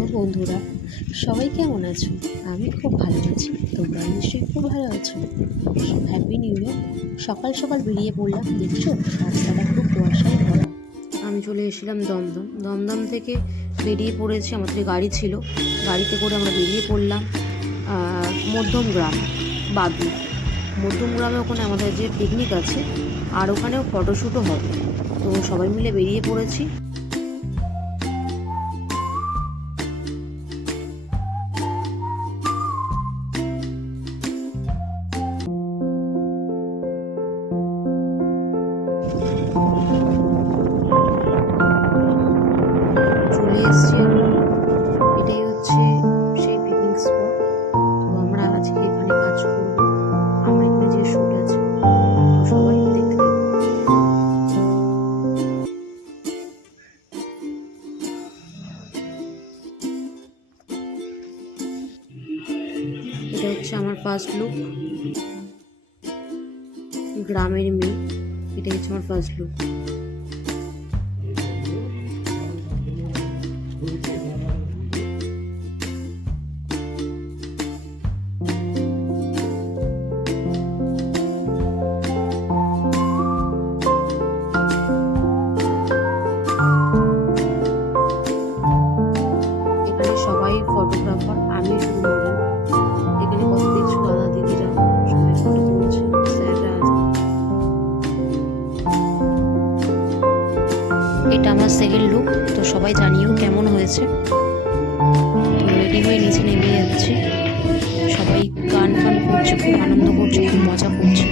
Hello বন্ধুরা, সবাই কেমন আছো? আমি খুব ভালো আছি। তোমরা নিশ্চয়ই খুব ভালো আছো। Happy new year. সকাল সকাল বেরিয়ে পড়লাম। দেখছো রাস্তাটা পুরো কুয়াশায় ভরা। আমি চলে এসেছিলাম দমদম। দমদম থেকে বেরিয়ে পড়েছি, আমাদের গাড়ি ছিল, গাড়িতে করে আমরা বেরিয়ে পড়লাম মধ্যমগ্রাম বাদুর। মধ্যমগ্রামে ওখানে আমাদের যে পিকনিক আছে, আর ওখানেও ফটোশ্যুটও হবে। তো সবাই মিলে বেরিয়ে পড়েছি। চলে এসেছি আমরা। এটাই হচ্ছে সেই পিকনিক স্পট। তো আমরা আজকে এখানে কাজ করব। আমার এখানে যে শুট আছে, তো সবাই দেখতে থাকো। এটা হচ্ছে আমার ফার্স্ট লুক। গ্রামের মেয়ে, এটা হচ্ছে আমার ফার্স্ট লুক। এখানে সবাই ফটোগ্রাফার, আমি শুধু মডেল। এখানে কত দেখছো দাদা দিদিরা সবাই ফটো তুলছে, স্যাররা আছে। এটা আমার সেকেন্ড লুক। তো সবাই জানিও কেমন হয়েছে। তো রেডি হয়ে নিচে নেমে যাচ্ছি। সবাই গান ফান করছে, খুব আনন্দ করছে, খুব মজা করছে।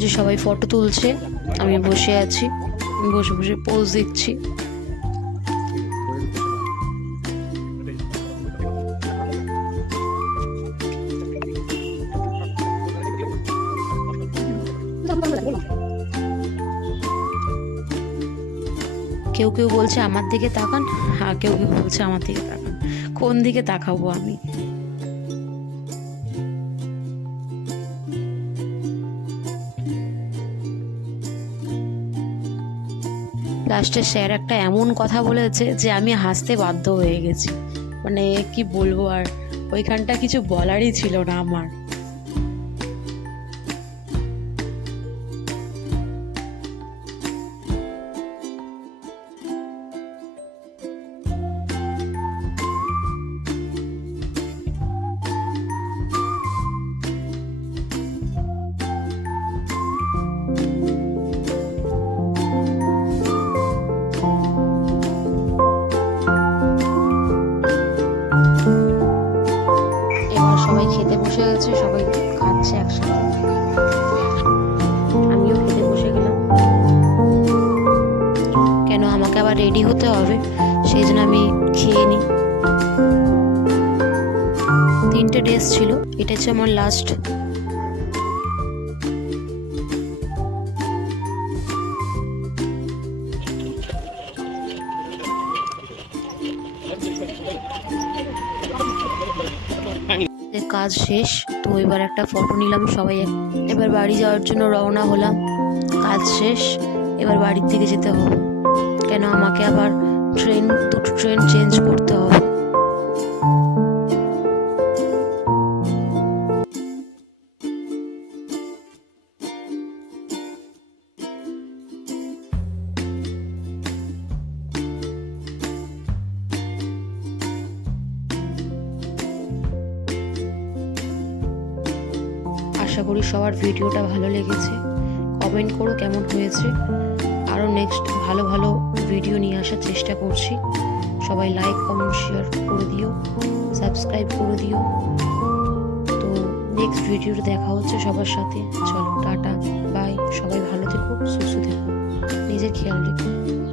যে সবাই ফটো তুলছে, আমি বসে আছি, বসে বসে পোজ দিচ্ছি। কেউ কেউ বলছে আমার দিকে তাকান, আর কেউ কেউ বলছে আমার দিকে তাকান। কোন দিকে তাকাবো আমি? লাস্টে স্যার একটা এমন কথা বলেছে যে আমি হাসতে বাধ্য হয়ে গেছি। মানে কি বলবো, আর ওইখানটা কিছু বলারই ছিল না আমার। এবার সবাই খেতে বসে গেছে, সবাই খাচ্ছে একসাথে। আমিও খেতে বসে গেলাম, কেন আমাকে আবার রেডি হতে হবে, সেই জন্য আমি খেয়ে নিই। 3টে ড্রেস ছিল, এটা হচ্ছে আমার লাস্ট। কাজ শেষ, তো এবার একটা ফটো নিলাম সবাই। এবার বাড়ি যাওয়ার জন্য রওনা হলাম। কাজ শেষ, এবার বাড়ির দিকে যেতে হবে, কেন আমাকে আবার দুটো ট্রেন চেঞ্জ করতে হবে। আশা করি সবার ভিডিওটা ভালো লেগেছে। কমেন্ট করো কেমন হয়েছে। আরও নেক্সট ভালো ভালো ভিডিও নিয়ে আসার চেষ্টা করছি। সবাই লাইক কমেন্ট শেয়ার করে দিও, সাবস্ক্রাইব করে দিও। তো নেক্সট ভিডিওতে দেখা হচ্ছে সবার সাথে। চলো টাটা বাই, সবাই ভালো থেকো, সুস্থ থেকো, নিজের খেয়াল রেখো।